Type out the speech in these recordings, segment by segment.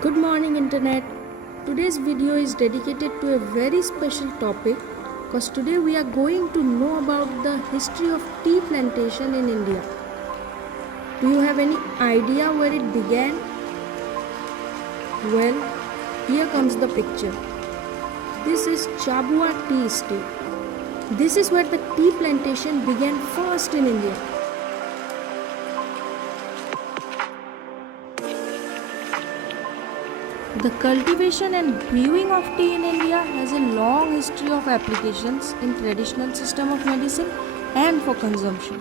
Good morning, Internet. Today's video is dedicated to a very special topic because today we are going to know about the history of tea plantation in India. Do you have any idea where it began? Well, here comes the picture. This is Chabua Tea Estate. This is where the tea plantation began first in India. The cultivation and brewing of tea in India has a long history of applications in traditional system of medicine and for consumption.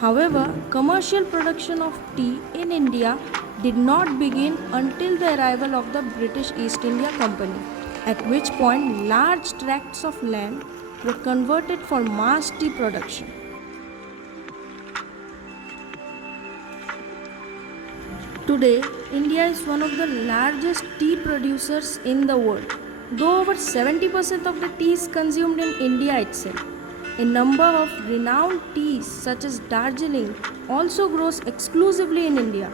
However, commercial production of tea in India did not begin until the arrival of the British East India Company, at which point large tracts of land were converted for mass tea production. Today, India is one of the largest tea producers in the world. Though over 70% of the tea is consumed in India itself, a number of renowned teas such as Darjeeling also grows exclusively in India.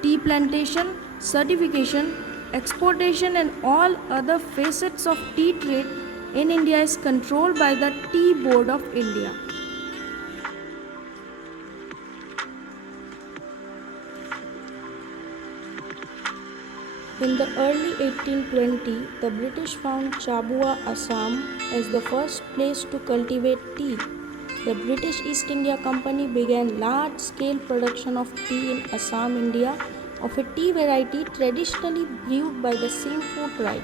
Tea plantation, certification, exportation and all other facets of tea trade in India is controlled by the Tea Board of India. In the early 1820, the British found Chabua, Assam as the first place to cultivate tea. The British East India Company began large-scale production of tea in Assam, India, of a tea variety traditionally brewed by the Simfu tribe.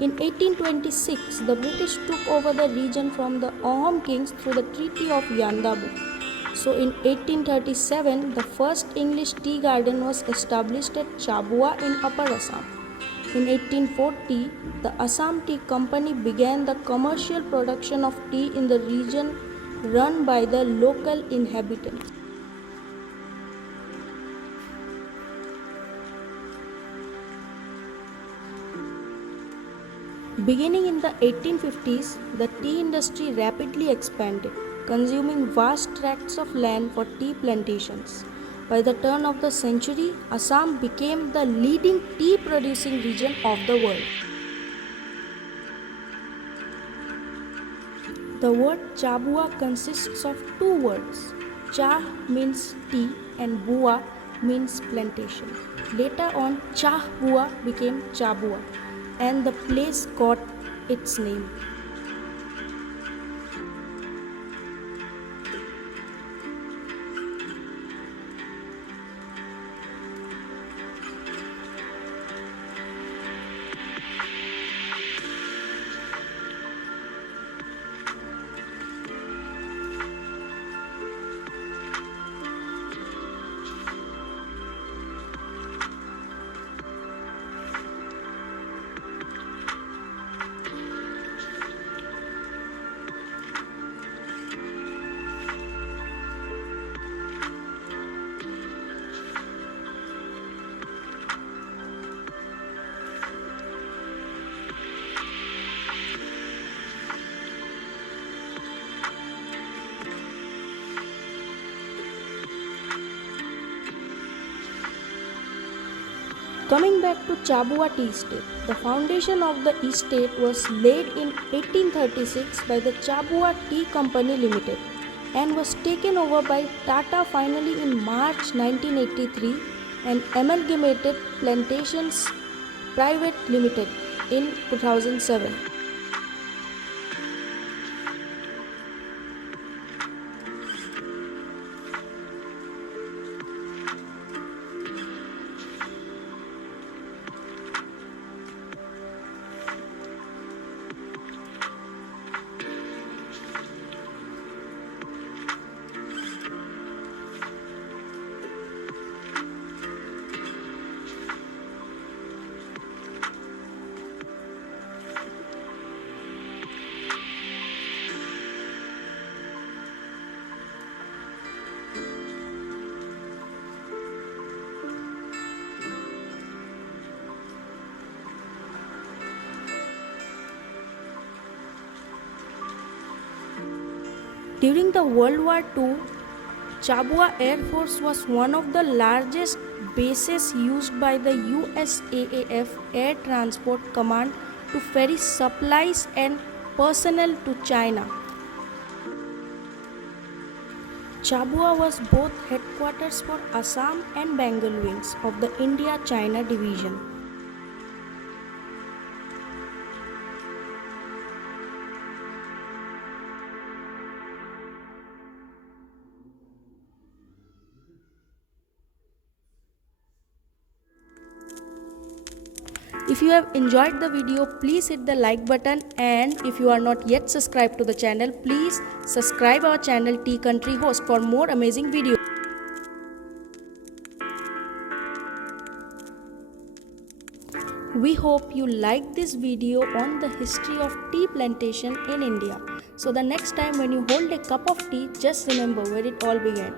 In 1826, the British took over the region from the Ahom kings through the Treaty of Yandabu. So in 1837, the first English tea garden was established at Chabua in Upper Assam. In 1840, the Assam Tea Company began the commercial production of tea in the region run by the local inhabitants. Beginning in the 1850s, the tea industry rapidly expanded, consuming vast tracts of land for tea plantations. By the turn of the century, Assam became the leading tea producing region of the world. The word Chabua consists of two words. Cha means tea and Bua means plantation. Later on, Chahbua became Chabua and the place got its name. Coming back to Chabua Tea Estate, the foundation of the estate was laid in 1836 by the Chabua Tea Company Limited and was taken over by Tata finally in March 1983 and Amalgamated Plantations Private Limited in 2007. During the World War II, Chabua Air Force was one of the largest bases used by the USAAF Air Transport Command to ferry supplies and personnel to China. Chabua was both headquarters for Assam and Bengal wings of the India-China division. If you have enjoyed the video, please hit the like button, and if you are not yet subscribed to the channel, please subscribe our channel Tea Country Host for more amazing videos. We hope you liked this video on the history of tea plantation in India. So the next time when you hold a cup of tea, just remember where it all began.